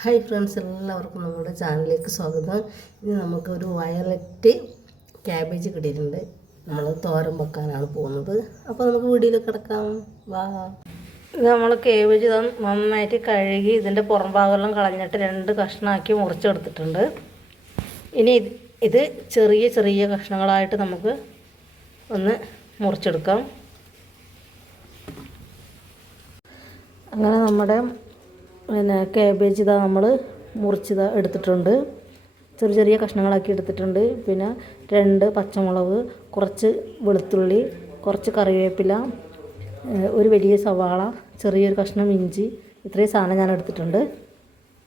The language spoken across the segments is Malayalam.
ഹായ് ഫ്രണ്ട്സ്, എല്ലാവർക്കും നമ്മുടെ ചാനലിലേക്ക് സ്വാഗതം. ഇനി നമുക്കൊരു വയലറ്റ് ക്യാബേജ് കിട്ടിയിട്ടുണ്ട്. നമ്മൾ തോരൻ വെക്കാനാണ് പോകുന്നത്. അപ്പോൾ നമുക്ക് വീഡിയോയിലേക്ക് കിടക്കാം. വാ. ഇത് നമ്മൾ ക്യാബേജ് നന്നായിട്ട് കഴുകി ഇതിൻ്റെ പുറം ഭാഗമെല്ലാം കളഞ്ഞിട്ട് 2 കഷ്ണമാക്കി മുറിച്ചെടുത്തിട്ടുണ്ട്. ഇനി ഇത് ചെറിയ ചെറിയ കഷ്ണങ്ങളായിട്ട് നമുക്ക് ഒന്ന് മുറിച്ചെടുക്കാം. അങ്ങനെ നമ്മുടെ ക്യാബേജ് നമ്മൾ മുറിച്ചത് എടുത്തിട്ടുണ്ട്. ചെറിയ ചെറിയ കഷ്ണങ്ങളാക്കി എടുത്തിട്ടുണ്ട്. പിന്നെ 2 പച്ചമുളക്, കുറച്ച് വെളുത്തുള്ളി, കുറച്ച് കറിവേപ്പില, ഒരു വലിയ സവാള, ചെറിയൊരു കഷ്ണം ഇഞ്ചി, ഇത്രയും സാധനം ഞാൻ എടുത്തിട്ടുണ്ട്.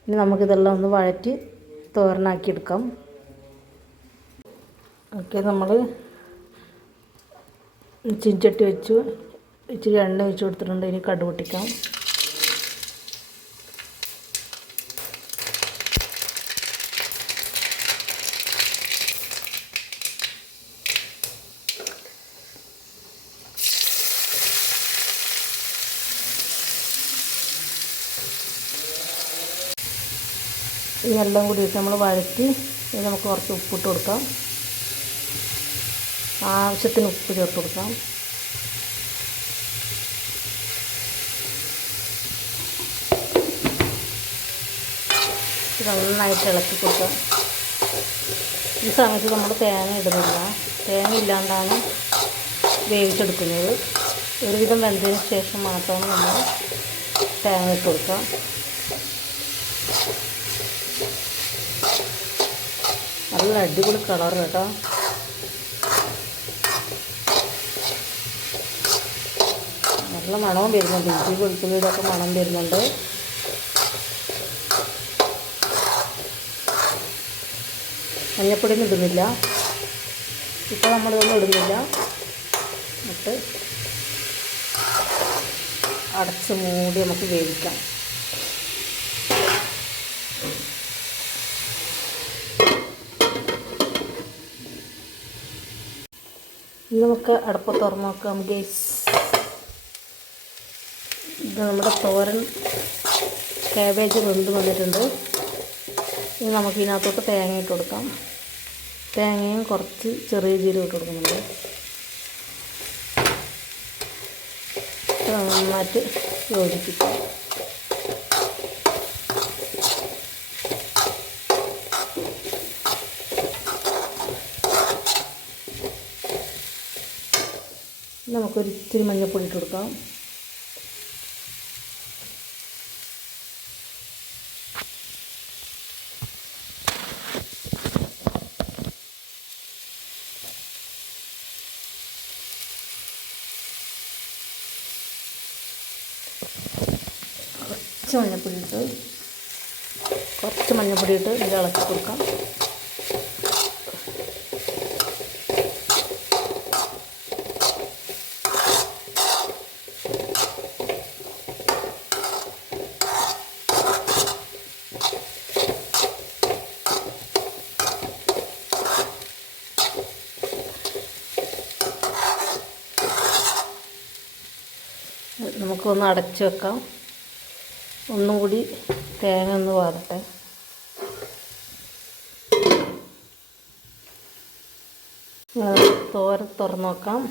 ഇനി നമുക്കിതെല്ലാം ഒന്ന് വഴറ്റി തോരനാക്കി എടുക്കാം. ഓക്കെ, നമ്മൾ ചീനച്ചട്ടി വെച്ചു, ഇച്ചിരി എണ്ണ ഒഴിച്ച് കൊടുത്തിട്ടുണ്ട്. ഇനി കടുക് പൊട്ടിക്കാം. ഇതെല്ലാം കൂടി ഇട്ട് നമ്മൾ വഴറ്റി നമുക്ക് കുറച്ച് ഉപ്പിട്ട് കൊടുക്കാം. ആവശ്യത്തിന് ഉപ്പ് ചേർത്ത് കൊടുക്കാം. നന്നായിട്ട് ഇളക്കി കൊടുക്കാം. ഈ സമയത്ത് നമ്മൾ തേങ്ങ ഇടുന്നില്ല. തേങ്ങ ഇല്ലാണ്ടാണ് വേവിച്ചെടുക്കുന്നത്. ഒരുവിധം വെന്തതിന് ശേഷം മാത്രമാണ് നമ്മൾ തേങ്ങ ഇട്ട് കൊടുക്കുക. നല്ല അടിപൊളി കളർ കേട്ടോ. നല്ല മണവും വരുന്നുണ്ട്. ഇഞ്ചി വെളുത്തുള്ളിയുടെ ഒക്കെ മണം വരുന്നുണ്ട്. മഞ്ഞപ്പൊടിയൊന്നും ഇടുന്നില്ല. ഇപ്പോൾ നമ്മളിതൊന്നും ഇടുന്നില്ല. എന്നിട്ട് അടച്ച് മൂടി നമുക്ക് വേവിക്കാം. നമുക്ക് അടുപ്പ് തുറന്ന് നോക്കാം ഗൈസ്. ഇത് നമ്മുടെ തോരൻ ക്യാബേജ് വെന്ത് വന്നിട്ടുണ്ട്. ഇനി നമുക്ക് ഇതിനകത്തോട്ട് തേങ്ങ ഇട്ട് കൊടുക്കാം. തേങ്ങയും കുറച്ച് ചെറിയ ജീരകം ഇട്ട് കൊടുക്കുന്നുണ്ട്. നന്നായിട്ട് യോജിപ്പിക്കാം. നമുക്കൊരിച്ചിരി മഞ്ഞൾപ്പൊടി ഇട്ട് കൊടുക്കാം. കുറച്ച് മഞ്ഞൾപ്പൊടി ഇട്ട് ഇത് ഇളക്കി കൊടുക്കാം. നമുക്കൊന്ന് അടച്ച് വെക്കാം. ഒന്നും കൂടി തേങ്ങ ഒന്ന് വാടട്ടെ. തോരൻ തുറന്ന് നോക്കാം.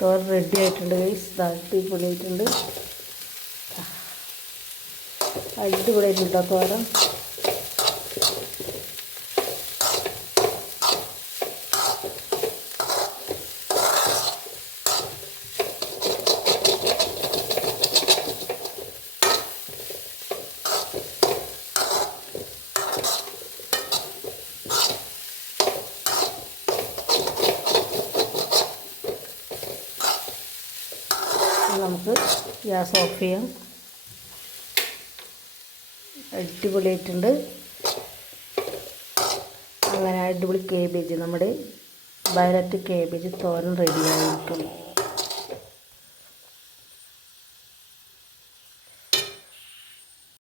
തോരൻ റെഡി ആയിട്ടുണ്ട് ഗൈസ്. അടിപൊളിയായിട്ടുണ്ട്. അടിപൊളിയായിട്ടുണ്ട് തോരൻ. നമുക്ക് ഗ്യാസ് ഓഫ് ചെയ്യാം. അടിപൊളിയായിട്ടുണ്ട്. അങ്ങനെ അടിപൊളി കേബേജ്, നമ്മുടെ വയലറ്റ് കേബേജ് തോരൻ റെഡിയായിരിക്കും.